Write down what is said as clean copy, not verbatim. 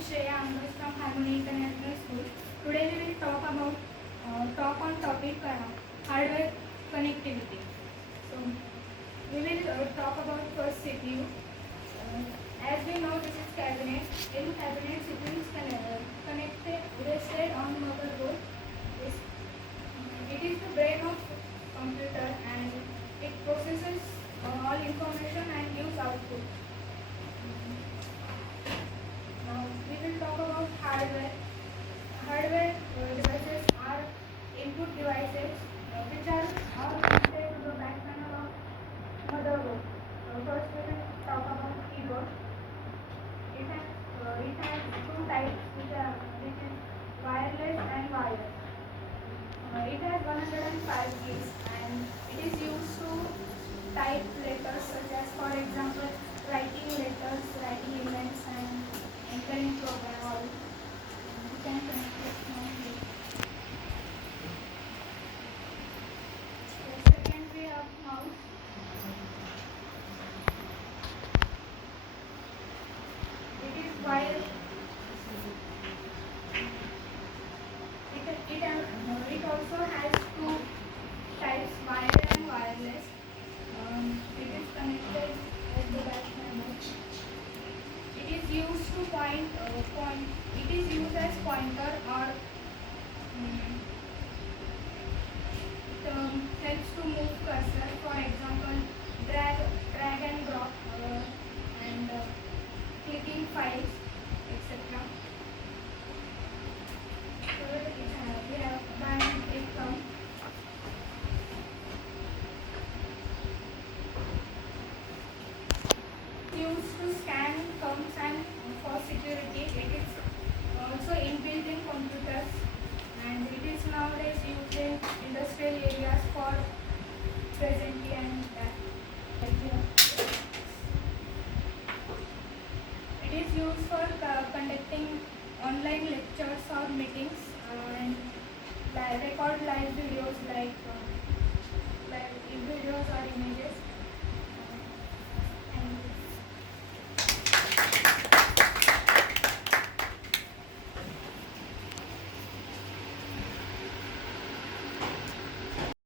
Shreya. I'm from Harmony International School. Today we will talk on topic hardware connectivity. So we will talk about first CPU. As we know, this is cabinet. In cabinet, CPU is connected rested on motherboard. It is the brain of computer and it processes all information and gives output. Now we will talk about hardware. Hardware devices are input devices which are connected to the back panel of motherboard. First we will talk about keyboard. It has two types which is wireless and wired. It has 105 keys and it is used to type letters such as, for example, writing letters, writing emails and entering program all. You can connect it now. The second we have mouse. It is wired. It also has two types, wired and wireless. It is connected at the back panel. It is used to point. It is used as pointer or it helps to move cursor. For example, drag and drop and clicking files, etc. We have band income. Used to scan thumbs and for security. It is also inbuilt in computers and it is nowadays used in industrial areas for presently and that. It is used for conducting online lectures or meetings and record live videos like videos or images.